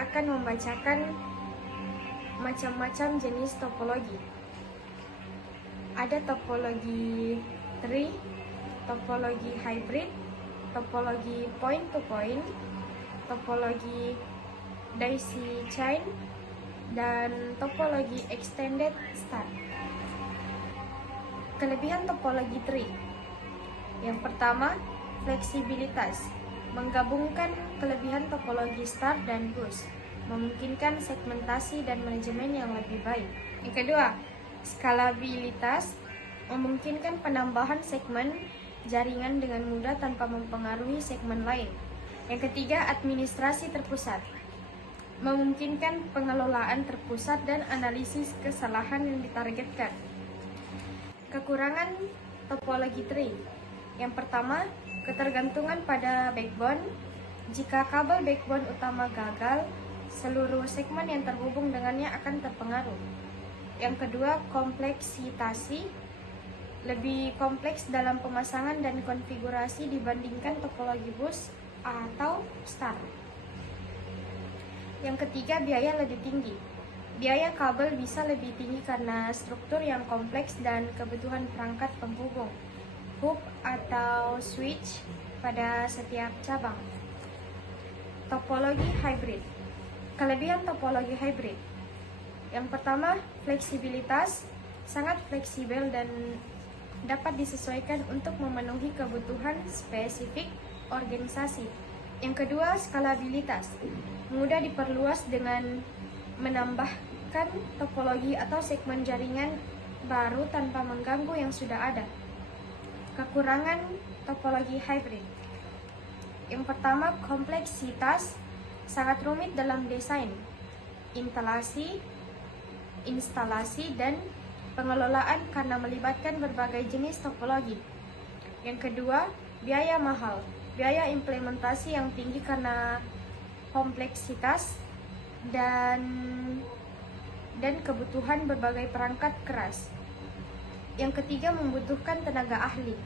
akan membacakan macam-macam jenis topologi. Ada topologi tree, topologi hybrid, topologi point-to-point, topologi daisy chain, dan topologi extended star. Kelebihan topologi tree. Yang pertama, fleksibilitas. Menggabungkan kelebihan topologi star dan bus, memungkinkan segmentasi dan manajemen yang lebih baik. Yang kedua, skalabilitas. Memungkinkan penambahan segmen jaringan dengan mudah tanpa mempengaruhi segmen lain. Yang ketiga, administrasi terpusat. Memungkinkan pengelolaan terpusat dan analisis kesalahan yang ditargetkan. Kekurangan topologi tree. Yang pertama, ketergantungan pada backbone. Jika kabel backbone utama gagal, seluruh segmen yang terhubung dengannya akan terpengaruh. Yang kedua, kompleksitasi. Lebih kompleks dalam pemasangan dan konfigurasi dibandingkan topologi bus atau star. Yang ketiga, biaya lebih tinggi. Biaya kabel bisa lebih tinggi karena struktur yang kompleks dan kebutuhan perangkat penghubung, hub atau switch pada setiap cabang. Topologi hybrid. Kelebihan topologi hybrid. Yang pertama, fleksibilitas. Sangat fleksibel dan dapat disesuaikan untuk memenuhi kebutuhan spesifik organisasi. Yang kedua, skalabilitas. Mudah diperluas dengan menambahkan topologi atau segmen jaringan baru tanpa mengganggu yang sudah ada. Kekurangan topologi hybrid. Yang pertama, kompleksitas. Sangat rumit dalam desain, instalasi, dan pengelolaan karena melibatkan berbagai jenis topologi. Yang kedua, biaya mahal. Biaya implementasi yang tinggi karena kompleksitas dan kebutuhan berbagai perangkat keras. Yang ketiga, membutuhkan tenaga ahli.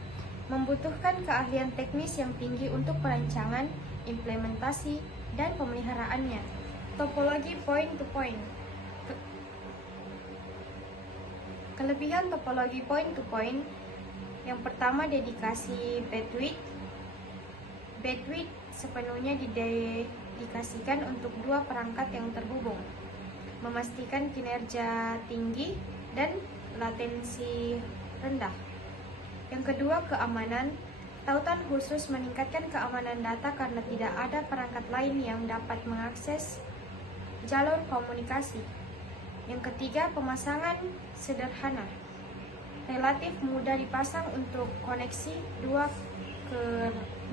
Membutuhkan keahlian teknis yang tinggi untuk perancangan, implementasi, dan pemeliharaannya. Topologi point-to-point. Kelebihan topologi point-to-point. Yang pertama, dedikasi bandwidth. Bandwidth sepenuhnya didedikasikan untuk dua perangkat yang terhubung, memastikan kinerja tinggi dan latensi rendah. Yang kedua, keamanan. Tautan khusus meningkatkan keamanan data karena tidak ada perangkat lain yang dapat mengakses jalur komunikasi. Yang ketiga, pemasangan sederhana. Relatif mudah dipasang untuk koneksi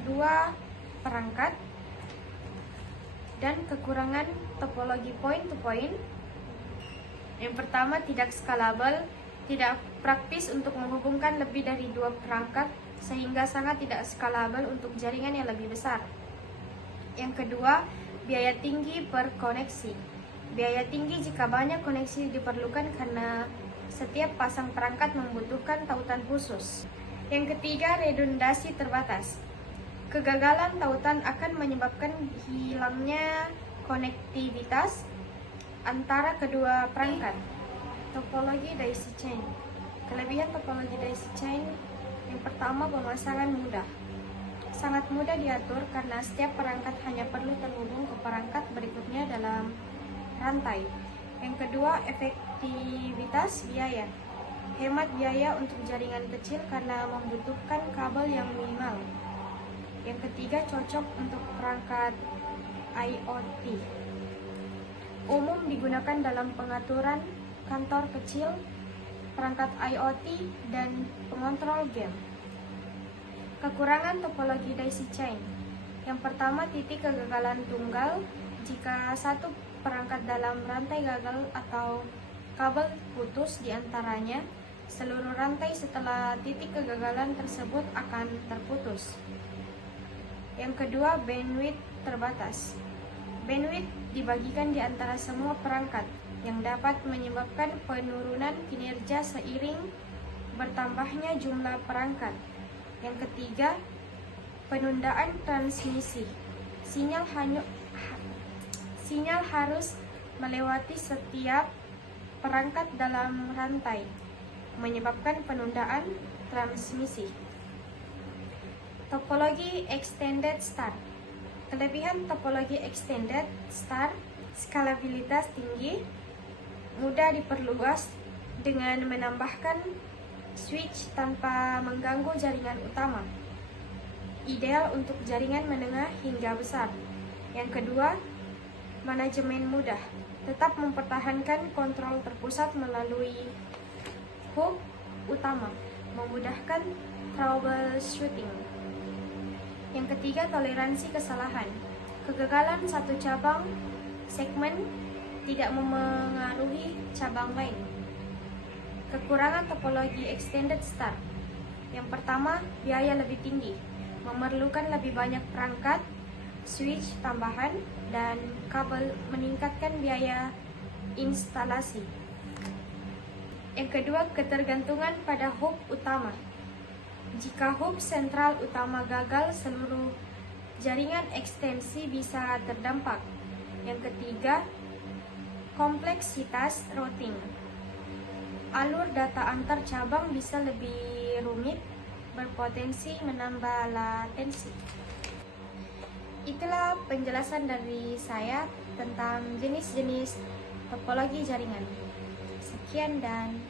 dua perangkat. Dan kekurangan topologi point-to-point. Yang pertama, tidak scalable. Tidak praktis untuk menghubungkan lebih dari dua perangkat, sehingga sangat tidak scalable untuk jaringan yang lebih besar. Yang kedua, biaya tinggi per koneksi. Biaya tinggi jika banyak koneksi diperlukan karena setiap pasang perangkat membutuhkan tautan khusus. Yang ketiga, redundasi terbatas. Kegagalan tautan akan menyebabkan hilangnya konektivitas antara kedua perangkat. Topologi daisy chain. Kelebihan topologi daisy chain. Yang pertama, pemasangan mudah. Sangat mudah diatur karena setiap perangkat hanya perlu terhubung ke perangkat berikutnya dalam rantai. Yang kedua, efektivitas biaya. Hemat biaya untuk jaringan kecil karena membutuhkan kabel yang minimal. Yang ketiga, cocok untuk perangkat IoT. Umum digunakan dalam pengaturan kantor kecil, perangkat IoT, dan pengontrol game. Kekurangan topologi daisy chain. Yang pertama, titik kegagalan tunggal. Jika satu perangkat dalam rantai gagal atau kabel putus di antaranya, seluruh rantai setelah titik kegagalan tersebut akan terputus. Yang kedua, bandwidth terbatas. Bandwidth dibagikan di antara semua perangkat, yang dapat menyebabkan penurunan kinerja seiring bertambahnya jumlah perangkat. Yang ketiga, sinyal harus melewati setiap perangkat dalam rantai, menyebabkan penundaan transmisi. Topologi extended star. Kelebihan topologi extended star, skalabilitas tinggi, mudah diperluas dengan menambahkan switch tanpa mengganggu jaringan utama. Ideal untuk jaringan menengah hingga besar. Yang kedua, manajemen mudah. Tetap mempertahankan kontrol terpusat melalui hub utama, memudahkan troubleshooting. Yang ketiga, toleransi kesalahan. Kegagalan satu cabang segmen tidak memengaruhi cabang lain. Kekurangan topologi extended star. Yang pertama, biaya lebih tinggi, memerlukan lebih banyak perangkat, switch tambahan, dan kabel, meningkatkan biaya instalasi. Yang kedua, ketergantungan pada hub utama. Jika hub sentral utama gagal, seluruh jaringan ekstensi bisa terdampak. Yang ketiga, kompleksitas routing. Alur data antar cabang bisa lebih rumit, berpotensi menambah latensi. Itulah penjelasan dari saya tentang jenis-jenis topologi jaringan. Sekian dan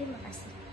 terima kasih.